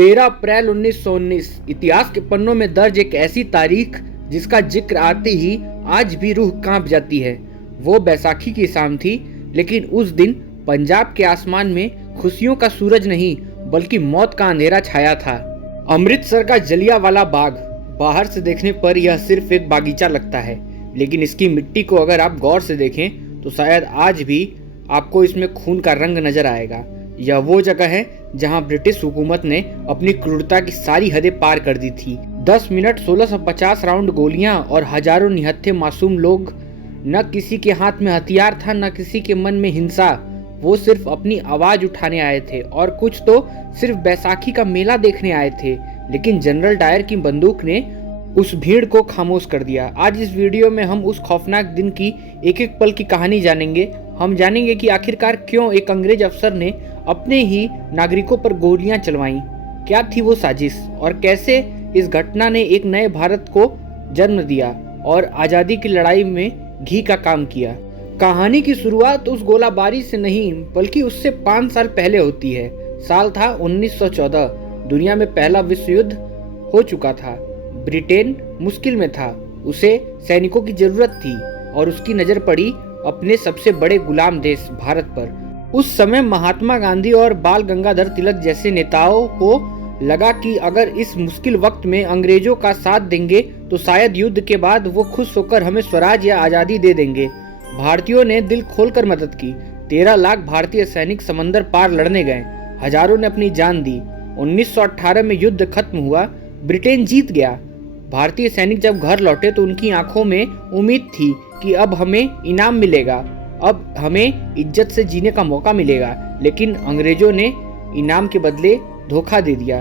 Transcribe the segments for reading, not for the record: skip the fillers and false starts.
13 अप्रैल 1919 इतिहास के पन्नों में दर्ज एक ऐसी तारीख जिसका जिक्र आते ही आज भी रूह कांप जाती है। वो बैसाखी की शाम थी, लेकिन उस दिन पंजाब के आसमान में खुशियों का सूरज नहीं बल्कि मौत का अंधेरा छाया था। अमृतसर का जलियांवाला बाग बाहर से देखने पर यह सिर्फ एक बागीचा लगता है, लेकिन इसकी मिट्टी को अगर आप गौर से देखें तो शायद आज भी आपको इसमें खून का रंग नजर आएगा। यह वो जगह है जहां ब्रिटिश हुकूमत ने अपनी क्रूरता की सारी हदें पार कर दी थी। 10 मिनट 1650 राउंड गोलियां और हजारों निहत्थे मासूम लोग। न किसी के हाथ में हथियार था, न किसी के मन में हिंसा। वो सिर्फ अपनी आवाज उठाने आए थे और कुछ तो सिर्फ बैसाखी का मेला देखने आए थे। लेकिन जनरल डायर की बंदूक ने उस भीड़ को खामोश कर दिया। आज इस वीडियो में हम उस खौफनाक दिन की एक एक पल की कहानी जानेंगे। हम जानेंगे कि आखिरकार क्यों एक अंग्रेज अफसर ने अपने ही नागरिकों पर गोलियां चलवाईं, क्या थी वो साजिश, और कैसे इस घटना ने एक नए भारत को जन्म दिया और आज़ादी की लड़ाई में घी का काम किया। कहानी की शुरुआत उस गोलाबारी से नहीं बल्कि उससे 5 साल पहले होती है। साल था 1914। दुनिया में पहला विश्व युद्ध हो चुका था। ब्रिटेन मुश्किल में था, उसे सैनिकों की जरूरत थी और उसकी नजर पड़ी अपने सबसे बड़े गुलाम देश भारत पर। उस समय महात्मा गांधी और बाल गंगाधर तिलक जैसे नेताओं को लगा कि अगर इस मुश्किल वक्त में अंग्रेजों का साथ देंगे तो शायद युद्ध के बाद वो खुश होकर हमें स्वराज या आज़ादी दे देंगे। भारतीयों ने दिल खोलकर मदद की। 13 लाख भारतीय सैनिक समंदर पार लड़ने गए, हजारों ने अपनी जान दी। 1918 में युद्ध खत्म हुआ, ब्रिटेन जीत गया। भारतीय सैनिक जब घर लौटे तो उनकी आंखों में उम्मीद थी कि अब हमें इनाम मिलेगा, अब हमें इज्जत से जीने का मौका मिलेगा। लेकिन अंग्रेजों ने इनाम के बदले धोखा दे दिया।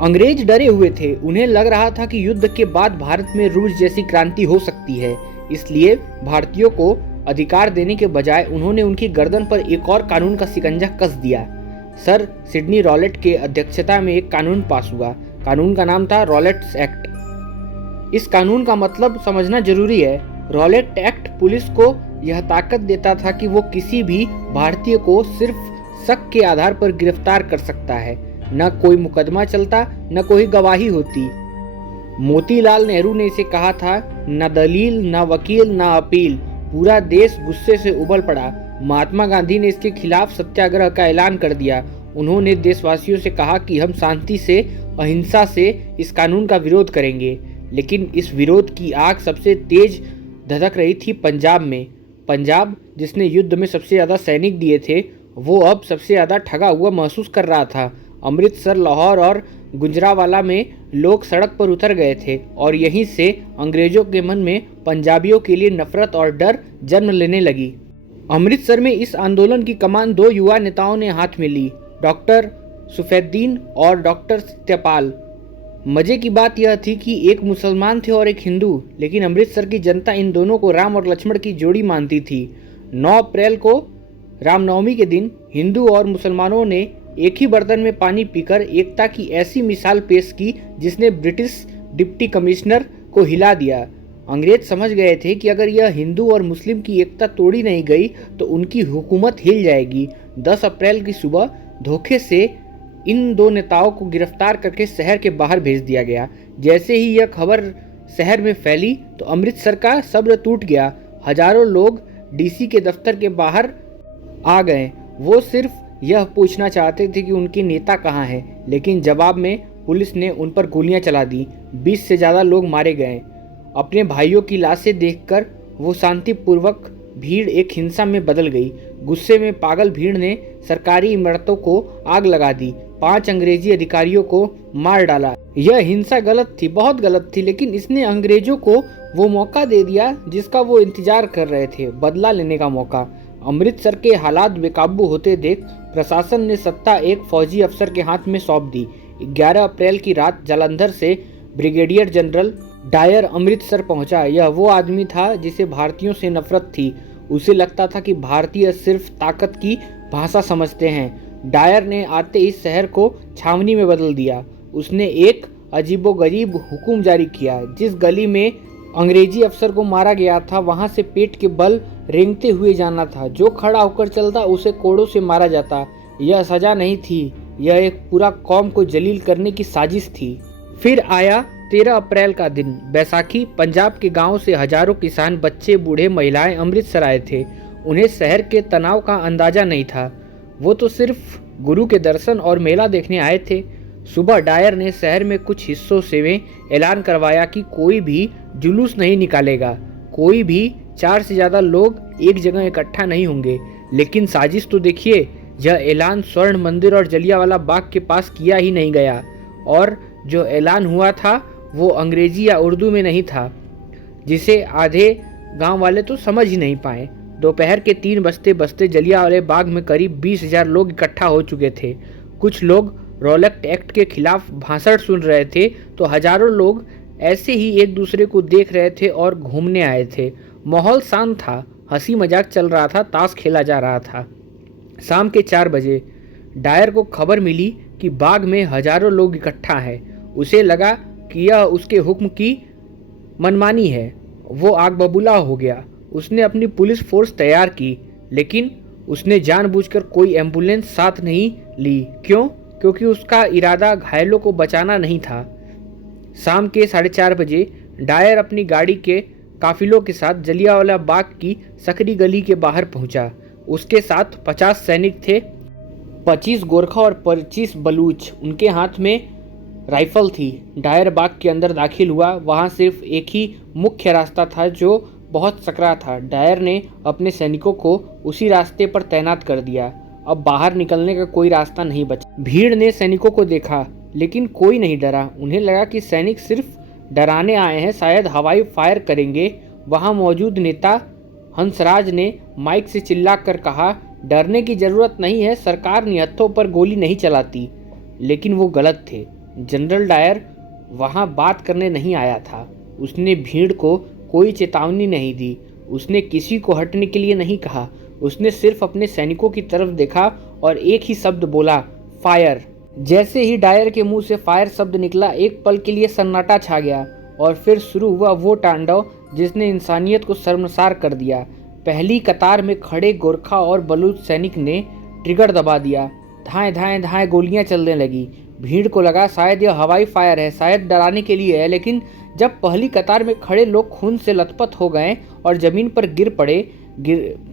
अंग्रेज डरे हुए थे। उन्हें लग रहा था कि युद्ध के बाद भारत में रूस जैसी क्रांति हो सकती है। इसलिए भारतीयों को अधिकार देने के बजाय उन्होंने उनकी गर्दन पर एक और कानून का शिकंजा कस दिया। सर सिडनी रॉलेट के अध्यक्षता में एक कानून पास हुआ। कानून का नाम था रॉलेट्स एक्ट। इस कानून का मतलब समझना जरूरी है। रॉलेट एक्ट पुलिस को यह ताकत देता था कि वो किसी भी भारतीय को सिर्फ शक के आधार पर गिरफ्तार कर सकता है। न कोई मुकदमा चलता, न कोई गवाही होती। मोतीलाल नेहरू ने इसे कहा था, न दलील, न वकील, न अपील। पूरा देश गुस्से से उबल पड़ा। महात्मा गांधी ने इसके खिलाफ सत्याग्रह का ऐलान कर दिया। उन्होंने देशवासियों से कहा कि हम शांति से, अहिंसा से इस कानून का विरोध करेंगे। लेकिन इस विरोध की आग सबसे तेज धधक रही थी पंजाब में। पंजाब, जिसने युद्ध में सबसे ज़्यादा सैनिक दिए थे, वो अब सबसे ज़्यादा ठगा हुआ महसूस कर रहा था। अमृतसर, लाहौर और गुजरांवाला में लोग सड़क पर उतर गए थे और यहीं से अंग्रेजों के मन में पंजाबियों के लिए नफरत और डर जन्म लेने लगी। अमृतसर में इस आंदोलन की कमान 2 युवा नेताओं ने हाथ में ली, डॉक्टर सफेद्दीन और डॉक्टर सत्यपाल। मजे की बात यह थी कि एक मुसलमान थे और एक हिंदू, लेकिन अमृतसर की जनता इन दोनों को राम और लक्ष्मण की जोड़ी मानती थी। 9 अप्रैल को रामनवमी के दिन हिंदू और मुसलमानों ने एक ही बर्तन में पानी पीकर एकता की ऐसी मिसाल पेश की जिसने ब्रिटिश डिप्टी कमिश्नर को हिला दिया। अंग्रेज समझ गए थे कि अगर यह हिंदू और मुस्लिम की एकता तोड़ी नहीं गई तो उनकी हुकूमत हिल जाएगी। 10 अप्रैल की सुबह धोखे से इन 2 नेताओं को गिरफ्तार करके शहर के बाहर भेज दिया गया। जैसे ही यह खबर शहर में फैली तो अमृतसर का सब्र टूट गया। हजारों लोग डीसी के दफ्तर के बाहर आ गए। वो सिर्फ यह पूछना चाहते थे कि उनके नेता कहाँ हैं, लेकिन जवाब में पुलिस ने उन पर गोलियां चला दी। 20 से ज़्यादा लोग मारे गए। अपने भाइयों की लाशें देखकर वो शांतिपूर्वक भीड़ एक हिंसा में बदल गई। गुस्से में पागल भीड़ ने सरकारी इमारतों को आग लगा दी। 5 अंग्रेजी अधिकारियों को मार डाला। यह हिंसा गलत थी, बहुत गलत थी, लेकिन इसने अंग्रेजों को वो मौका दे दिया जिसका वो इंतजार कर रहे थे, बदला लेने का मौका। अमृतसर के हालात बेकाबू होते देख प्रशासन ने सत्ता एक फौजी अफसर के हाथ में सौंप दी। 11 अप्रैल की रात जालंधर से ब्रिगेडियर जनरल डायर अमृतसर पहुंचा। यह वो आदमी था जिसे भारतीयों से नफरत थी। उसे लगता था कि भारतीय सिर्फ ताकत की भाषा समझते हैं। डायर ने आते इस शहर को छावनी में बदल दिया। उसने एक अजीबोगरीब हुक्म जारी किया। जिस गली में अंग्रेजी अफसर को मारा गया था वहां से पेट के बल रेंगते हुए जाना था। जो खड़ा होकर चलता उसे कोड़ों से मारा जाता। यह सजा नहीं थी, यह एक पूरा कौम को जलील करने की साजिश थी। फिर आया 13 अप्रैल का दिन, बैसाखी। पंजाब के गांव से हजारों किसान, बच्चे, बूढ़े, महिलाएं अमृतसर आए थे। उन्हें शहर के तनाव का अंदाजा नहीं था, वो तो सिर्फ गुरु के दर्शन और मेला देखने आए थे। सुबह डायर ने शहर में कुछ हिस्सों से ऐलान करवाया कि कोई भी जुलूस नहीं निकालेगा, कोई भी 4 से ज़्यादा लोग एक जगह इकट्ठा नहीं होंगे। लेकिन साजिश तो देखिए, यह ऐलान स्वर्ण मंदिर और जलियांवाला बाग के पास किया ही नहीं गया, और जो ऐलान हुआ था वो अंग्रेजी या उर्दू में नहीं था, जिसे आधे गांव वाले तो समझ ही नहीं पाए। दोपहर के 3 बजते बजते जलियांवाले बाग में करीब 20,000 लोग इकट्ठा हो चुके थे। कुछ लोग रॉलेट एक्ट के खिलाफ भाषण सुन रहे थे, तो हजारों लोग ऐसे ही एक दूसरे को देख रहे थे और घूमने आए थे। माहौल शांत था, हंसी मजाक चल रहा था, ताश खेला जा रहा था। शाम के 4 बजे डायर को खबर मिली कि बाग में हजारों लोग इकट्ठा हैं। उसे लगा कि यह उसके हुक्म की मनमानी है। वो आग बबूला हो गया। उसने अपनी पुलिस फोर्स तैयार की, लेकिन उसने जानबूझकर कोई एम्बुलेंस साथ नहीं ली। क्यों? क्योंकि उसका इरादा घायलों को बचाना नहीं था। शाम के 4:30 बजे डायर अपनी गाड़ी के काफिलों के साथ जलियांवाला बाग की सकरी गली के बाहर पहुंचा। उसके साथ 50 सैनिक थे, 25 गोरखा और 25 बलूच। उनके हाथ में राइफल थी। डायर बाग के अंदर दाखिल हुआ। वहां सिर्फ एक ही मुख्य रास्ता था जो बहुत सकरा था। डायर ने अपने सैनिकों को उसी रास्ते पर तैनात कर दिया। अब बाहर निकलने का कोई रास्ता नहीं बचा। भीड़ ने सैनिकों को देखा, लेकिन कोई नहीं डरा। उन्हें लगा कि सैनिक सिर्फ डराने आए हैं, शायद हवाई फायर करेंगे। वहां मौजूद नेता हंसराज ने माइक से चिल्लाकर कहा, डरने की जरूरत नहीं है, सरकार निहत्थों पर गोली नहीं चलाती। लेकिन वो गलत थे। जनरल डायर वहां बात करने नहीं आया था। उसने भीड़ को कोई चेतावनी नहीं दी, उसने किसी को हटने के लिए नहीं कहा। उसने सिर्फ अपने सैनिकों की तरफ देखा और एक ही शब्द बोला, फायर। जैसे ही डायर के मुंह से फायर शब्द निकला, एक पल के लिए सन्नाटा छा गया और फिर शुरू हुआ वो तांडव जिसने इंसानियत को शर्मसार कर दिया। पहली कतार में खड़े गोरखा और बलूच सैनिक ने ट्रिगर दबा दिया। धाएं धाएं धाएं गोलियां चलने लगी। भीड़ को लगा शायद यह हवाई फायर है, शायद डराने के लिए है। लेकिन जब पहली कतार में खड़े लोग खून से लथपथ हो गए और जमीन पर गिर पड़े,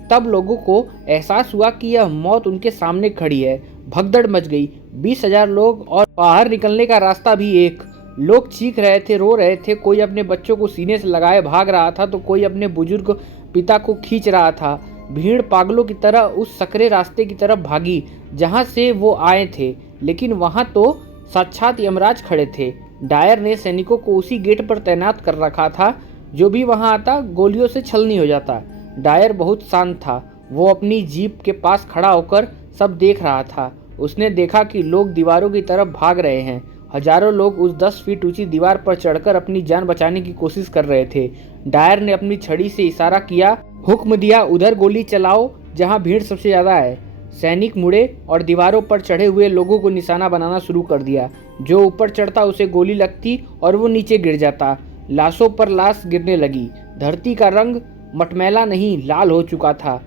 तब लोगों को एहसास हुआ कि यह मौत उनके सामने खड़ी है। भगदड़ मच गई। 20,000 लोग और बाहर निकलने का रास्ता भी एक। लोग चीख रहे थे, रो रहे थे। कोई अपने बच्चों को सीने से लगाए भाग रहा था, तो कोई अपने बुजुर्ग पिता को खींच रहा था। भीड़ पागलों की तरह उस सकरे रास्ते की तरफ भागी जहां से वो आए थे। लेकिन वहां तो साक्षात यमराज खड़े थे। डायर ने सैनिकों को उसी गेट पर तैनात कर रखा था। जो भी वहां आता गोलियों से छलनी हो जाता। डायर बहुत शांत था। वो अपनी जीप के पास खड़ा होकर सब देख रहा था। उसने देखा कि लोग दीवारों की तरफ भाग रहे हैं। हजारों लोग उस 10 फीट ऊंची दीवार पर चढ़कर अपनी जान बचाने की कोशिश कर रहे थे। डायर ने अपनी छड़ी से इशारा किया, हुक्म दिया, उधर गोली चलाओ जहां भीड़ सबसे ज्यादा है। सैनिक मुड़े और दीवारों पर चढ़े हुए लोगों को निशाना बनाना शुरू कर दिया। जो ऊपर चढ़ता उसे गोली लगती और वो नीचे गिर जाता। लाशों पर लाश गिरने लगी। धरती का रंग मटमैला नहीं, लाल हो चुका था।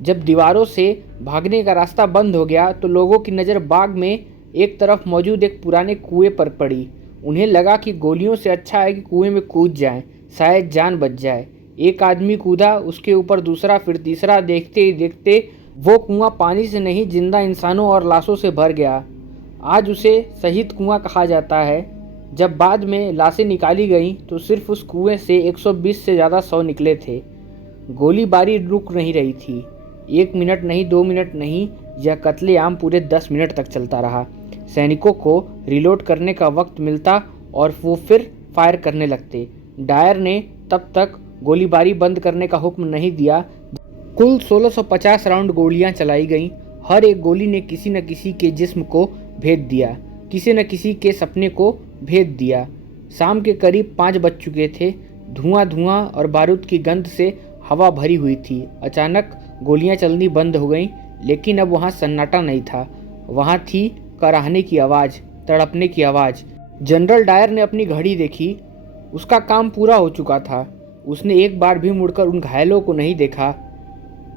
जब दीवारों से भागने का रास्ता बंद हो गया तो लोगों की नज़र बाग में एक तरफ मौजूद एक पुराने कुएं पर पड़ी। उन्हें लगा कि गोलियों से अच्छा है कि कुएं में कूद जाएं, शायद जान बच जाए। एक आदमी कूदा, उसके ऊपर दूसरा, फिर तीसरा। देखते ही देखते वो कुआं पानी से नहीं, जिंदा इंसानों और लाशों से भर गया। आज उसे शहीद कुआं कहा जाता है। जब बाद में लाशें निकाली गईं तो सिर्फ उस कुएं से 120 से ज़्यादा शव निकले थे। गोलीबारी रुक नहीं रही थी। 1 मिनट नहीं, 2 मिनट नहीं, यह कत्लेआम पूरे 10 मिनट तक चलता रहा। सैनिकों को रिलोड करने का वक्त मिलता और वो फिर फायर करने लगते। डायर ने तब तक गोलीबारी बंद करने का हुक्म नहीं दिया। कुल 1650 राउंड गोलियां चलाई गईं। हर एक गोली ने किसी न किसी के जिस्म को भेद दिया, किसी न किसी के सपने को भेद दिया। शाम के करीब 5 बज चुके थे। धुआं और बारूद की गंध से हवा भरी हुई थी। अचानक गोलियां चलनी बंद हो गईं, लेकिन अब वहाँ सन्नाटा नहीं था। वहाँ थी कराहने की आवाज़, तड़पने की आवाज़। जनरल डायर ने अपनी घड़ी देखी। उसका काम पूरा हो चुका था। उसने एक बार भी मुड़कर उन घायलों को नहीं देखा।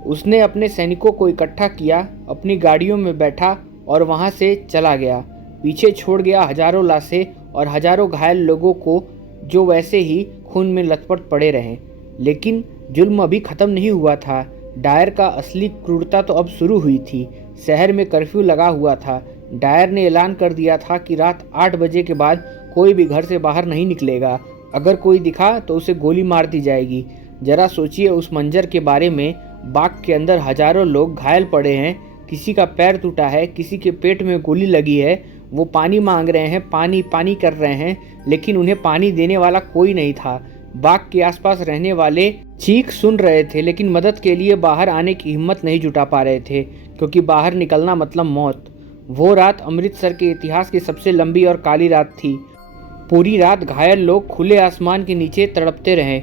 उसने अपने सैनिकों को इकट्ठा किया, अपनी गाड़ियों में बैठा और वहां से चला गया। पीछे छोड़ गया हजारों लाशें और हजारों घायल लोगों को जो वैसे ही खून में लथपथ पड़े रहे। लेकिन जुल्म अभी खत्म नहीं हुआ था। डायर का असली क्रूरता तो अब शुरू हुई थी। शहर में कर्फ्यू लगा हुआ था। डायर ने ऐलान कर दिया था कि रात 8 बजे के बाद कोई भी घर से बाहर नहीं निकलेगा। अगर कोई दिखा तो उसे गोली मार दी जाएगी। जरा सोचिए उस मंजर के बारे में। बाग के अंदर हजारों लोग घायल पड़े हैं, किसी का पैर टूटा है, किसी के पेट में गोली लगी है। वो पानी मांग रहे हैं, पानी पानी कर रहे हैं, लेकिन उन्हें पानी देने वाला कोई नहीं था। बाग के आसपास रहने वाले चीख सुन रहे थे, लेकिन मदद के लिए बाहर आने की हिम्मत नहीं जुटा पा रहे थे, क्योंकि बाहर निकलना मतलब मौत। वो रात अमृतसर के इतिहास की सबसे लंबी और काली रात थी। पूरी रात घायल लोग खुले आसमान के नीचे तड़पते रहे।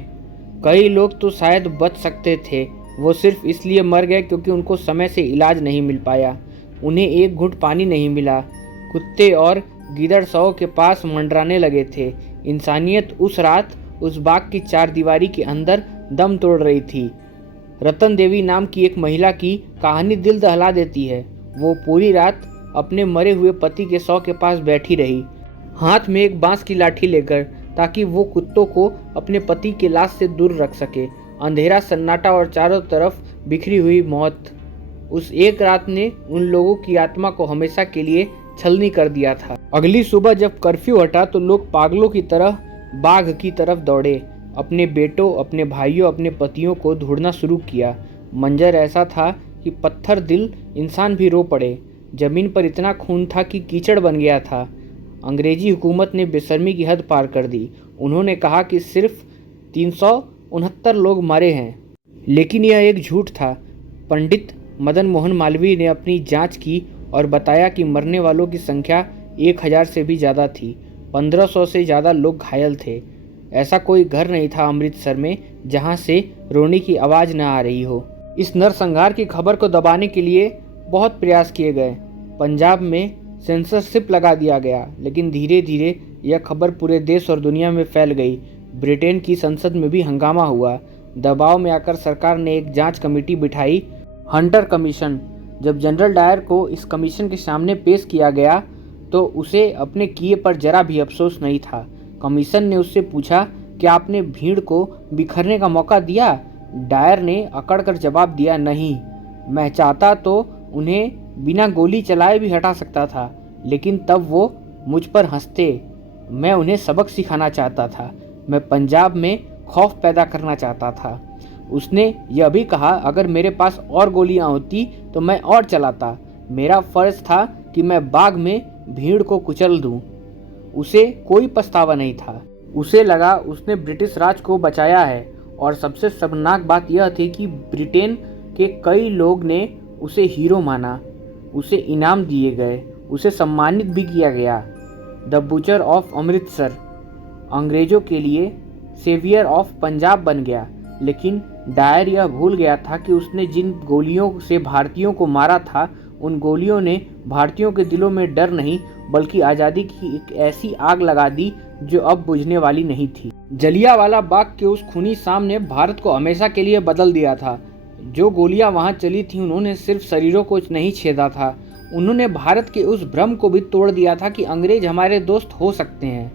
कई लोग तो शायद बच सकते थे, वो सिर्फ इसलिए मर गए क्योंकि उनको समय से इलाज नहीं मिल पाया। उन्हें एक घूंट पानी नहीं मिला। कुत्ते और गीदड़ शव के पास मंडराने लगे थे। इंसानियत उस रात उस बाग की चारदीवारी के अंदर दम तोड़ रही थी। रतन देवी नाम की एक महिला की कहानी दिल दहला देती है। वो पूरी रात अपने मरे हुए पति के शव के पास बैठी रही, हाथ में एक बांस की लाठी लेकर, ताकि वो कुत्तों को अपने पति के लाश से दूर रख सके। अंधेरा, सन्नाटा और चारों तरफ बिखरी हुई मौत। उस एक रात ने उन लोगों की आत्मा को हमेशा के लिए छलनी कर दिया था। अगली सुबह जब कर्फ्यू हटा तो लोग पागलों की तरह बाघ की तरफ दौड़े। अपने बेटों, अपने भाइयों, अपने पतियों को ढूंढना शुरू किया। मंजर ऐसा था कि पत्थर दिल इंसान भी रो पड़े। जमीन पर इतना खून था कि कीचड़ बन गया था। अंग्रेजी हुकूमत ने बेशर्मी की हद पार कर दी। उन्होंने कहा कि सिर्फ 369 लोग मारे हैं, लेकिन यह एक झूठ था। पंडित मदन मोहन मालवीय ने अपनी जांच की और बताया कि मरने वालों की संख्या 1000 से भी ज़्यादा थी। 1500 से ज़्यादा लोग घायल थे। ऐसा कोई घर नहीं था अमृतसर में जहां से रोने की आवाज़ न आ रही हो। इस नरसंहार की खबर को दबाने के लिए बहुत प्रयास किए गए। पंजाब में सेंसरशिप लगा दिया गया, लेकिन धीरे धीरे यह खबर पूरे देश और दुनिया में फैल गई। ब्रिटेन की संसद में भी हंगामा हुआ। दबाव में आकर सरकार ने एक जांच कमेटी बिठाई, हंटर कमीशन। जब जनरल डायर को इस कमीशन के सामने पेश किया गया तो उसे अपने किए पर जरा भी अफसोस नहीं था। कमीशन ने उससे पूछा कि आपने भीड़ को बिखरने का मौका दिया? डायर ने अकड़कर जवाब दिया, नहीं। मैं चाहता तो उन्हें बिना गोली चलाए भी हटा सकता था, लेकिन तब वो मुझ पर हंसते। मैं उन्हें सबक सिखाना चाहता था। मैं पंजाब में खौफ पैदा करना चाहता था। उसने यह भी कहा, अगर मेरे पास और गोलियां होती तो मैं और चलाता। मेरा फर्ज था कि मैं बाग में भीड़ को कुचल दूं। उसे कोई पछतावा नहीं था। उसे लगा उसने ब्रिटिश राज को बचाया है। और सबसे शर्मनाक बात यह थी कि ब्रिटेन के कई लोग ने उसे हीरो माना। उसे इनाम दिए गए, उसे सम्मानित भी किया गया। द बुचर ऑफ अमृतसर अंग्रेजों के लिए सेवियर ऑफ पंजाब बन गया। लेकिन डायर यह भूल गया था कि उसने जिन गोलियों से भारतीयों को मारा था, उन गोलियों ने भारतीयों के दिलों में डर नहीं बल्कि आज़ादी की एक ऐसी आग लगा दी जो अब बुझने वाली नहीं थी। जलियांवाला बाग के उस खूनी शाम ने भारत को हमेशा के लिए बदल दिया था। जो गोलियां वहां चली थीं, उन्होंने सिर्फ शरीरों को नहीं छेदा था, उन्होंने भारत के उस भ्रम को भी तोड़ दिया था कि अंग्रेज हमारे दोस्त हो सकते हैं।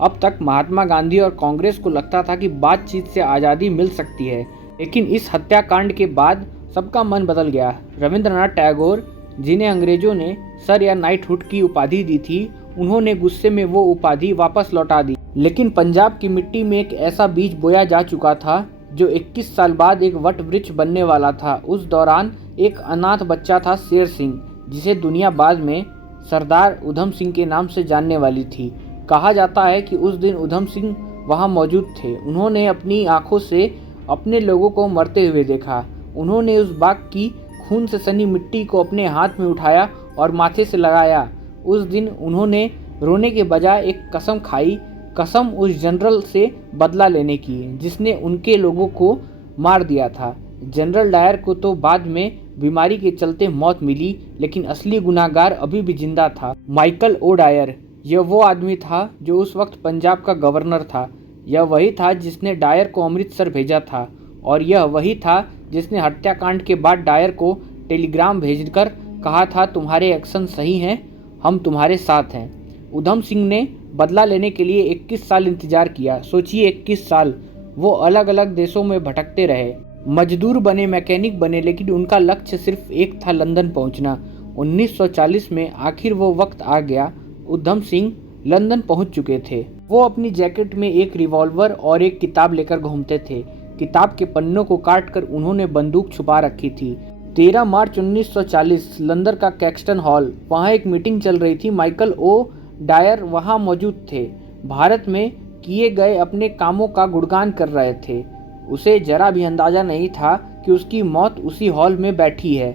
अब तक महात्मा गांधी और कांग्रेस को लगता था कि बातचीत से आज़ादी मिल सकती है, लेकिन इस हत्याकांड के बाद सबका मन बदल गया। रविंद्रनाथ टैगोर, जिन्हें अंग्रेजों ने सर या नाइटहुड की उपाधि दी थी, उन्होंने गुस्से में वो उपाधि वापस लौटा दी। लेकिन पंजाब की मिट्टी में एक ऐसा बीज बोया जा चुका था जो 21 साल बाद एक वट वृक्ष बनने वाला था। उस दौरान एक अनाथ बच्चा था, शेर सिंह, जिसे दुनिया बाद में सरदार उधम सिंह के नाम से जानने वाली थी। कहा जाता है कि उस दिन उधम सिंह वहां मौजूद थे। उन्होंने अपनी आंखों से अपने लोगों को मरते हुए देखा। उन्होंने उस बाग की खून से सनी मिट्टी को अपने हाथ में उठाया और माथे से लगाया। उस दिन उन्होंने रोने के बजाय एक कसम खाई, कसम उस जनरल से बदला लेने की जिसने उनके लोगों को मार दिया था। जनरल डायर को तो बाद में बीमारी के चलते मौत मिली, लेकिन असली गुनाहगार अभी भी जिंदा था, माइकल ओ डायर। यह वो आदमी था जो उस वक्त पंजाब का गवर्नर था। यह वही था जिसने डायर को अमृतसर भेजा था, और यह वही था जिसने हत्याकांड के बाद डायर को टेलीग्राम भेजकर कहा था तुम्हारे एक्शन सही हैं, हम तुम्हारे साथ हैं। उधम सिंह ने बदला लेने के लिए 21 साल इंतजार किया। सोचिए 21 साल वो अलग अलग देशों में भटकते रहे, मजदूर बने, मैकेनिक बने, लेकिन उनका लक्ष्य सिर्फ एक था, लंदन पहुंचना। 1940 में आखिर वो वक्त आ गया। उधम सिंह लंदन पहुंच चुके थे। वो अपनी जैकेट में एक रिवॉल्वर और एक किताब लेकर घूमते थे। किताब के पन्नों को काटकर उन्होंने बंदूक छुपा रखी थी। 13 मार्च 1940 लंदन का कैक्सटन हॉल, वहाँ एक मीटिंग चल रही थी। माइकल ओ डायर वहाँ मौजूद थे। भारत में किए गए अपने कामों का गुणगान कर रहे थे। उसे जरा भी अंदाजा नहीं था कि उसकी मौत उसी हॉल में बैठी है।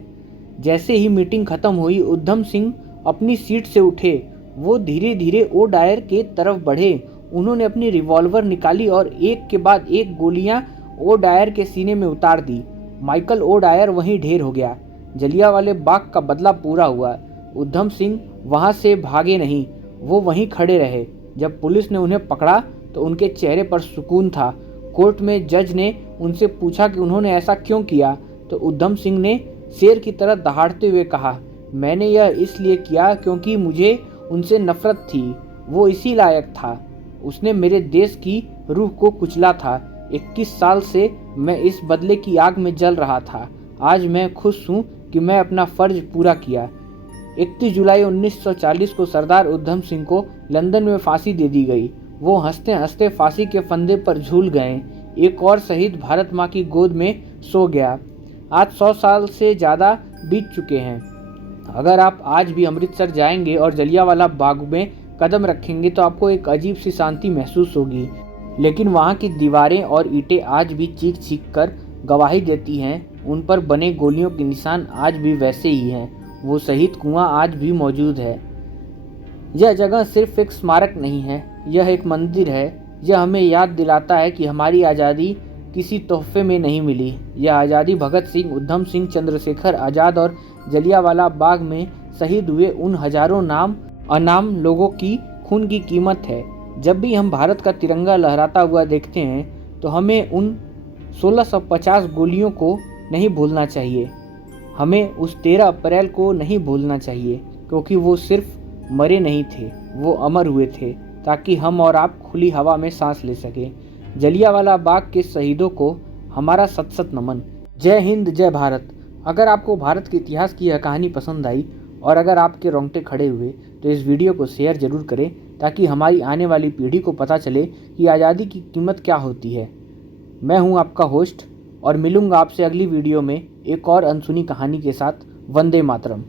जैसे ही मीटिंग खत्म हुई, उधम सिंह अपनी सीट से उठे। वो धीरे धीरे ओ डायर के तरफ बढ़े। उन्होंने अपनी रिवॉल्वर निकाली और एक के बाद एक गोलियां ओ डायर के सीने में उतार दी। माइकल ओ डायर वहीं ढेर हो गया। जलियांवाले बाग का बदला पूरा हुआ। उधम सिंह वहां से भागे नहीं, वो वहीं खड़े रहे। जब पुलिस ने उन्हें पकड़ा तो उनके चेहरे पर सुकून था। कोर्ट में जज ने उनसे पूछा कि उन्होंने ऐसा क्यों किया, तो उधम सिंह ने शेर की तरह दहाड़ते हुए कहा, मैंने यह इसलिए किया क्योंकि मुझे उनसे नफरत थी। वो इसी लायक था। उसने मेरे देश की रूह को कुचला था। 21 साल से मैं इस बदले की आग में जल रहा था। आज मैं खुश हूँ कि मैं अपना फर्ज पूरा किया। 31 जुलाई 1940 को सरदार उधम सिंह को लंदन में फांसी दे दी गई। वो हंसते हंसते फांसी के फंदे पर झूल गए। एक और शहीद भारत माँ की गोद में सो गया। आज 100 साल से ज़्यादा बीत चुके हैं। अगर आप आज भी अमृतसर जाएंगे और जलियांवाला बाग में कदम रखेंगे तो आपको एक अजीब सी शांति महसूस होगी। लेकिन वहाँ की दीवारें और ईंटें आज भी चीख चीख कर गवाही देती हैं। उन पर बने गोलियों के निशान आज भी वैसे ही हैं। वो शहीद कुआं आज भी मौजूद है। यह जगह सिर्फ एक स्मारक नहीं है, यह एक मंदिर है। यह हमें याद दिलाता है कि हमारी आज़ादी किसी तोहफे में नहीं मिली। यह आज़ादी भगत सिंह, उधम सिंह, चंद्रशेखर आज़ाद और जलियांवाला बाग में शहीद हुए उन हजारों नाम अनाम लोगों की खून की कीमत है। जब भी हम भारत का तिरंगा लहराता हुआ देखते हैं तो हमें उन 1650 गोलियों को नहीं भूलना चाहिए। हमें उस 13 अप्रैल को नहीं भूलना चाहिए, क्योंकि वो सिर्फ मरे नहीं थे, वो अमर हुए थे ताकि हम और आप खुली हवा में सांस ले सकें। जलियांवाला बाग के शहीदों को हमारा सत सत नमन। जय हिंद, जय भारत। अगर आपको भारत के इतिहास की यह कहानी पसंद आई और अगर आपके रोंगटे खड़े हुए तो इस वीडियो को शेयर जरूर करें, ताकि हमारी आने वाली पीढ़ी को पता चले कि आज़ादी की कीमत क्या होती है। मैं हूं आपका होस्ट और मिलूंगा आपसे अगली वीडियो में एक और अनसुनी कहानी के साथ। वंदे मातरम।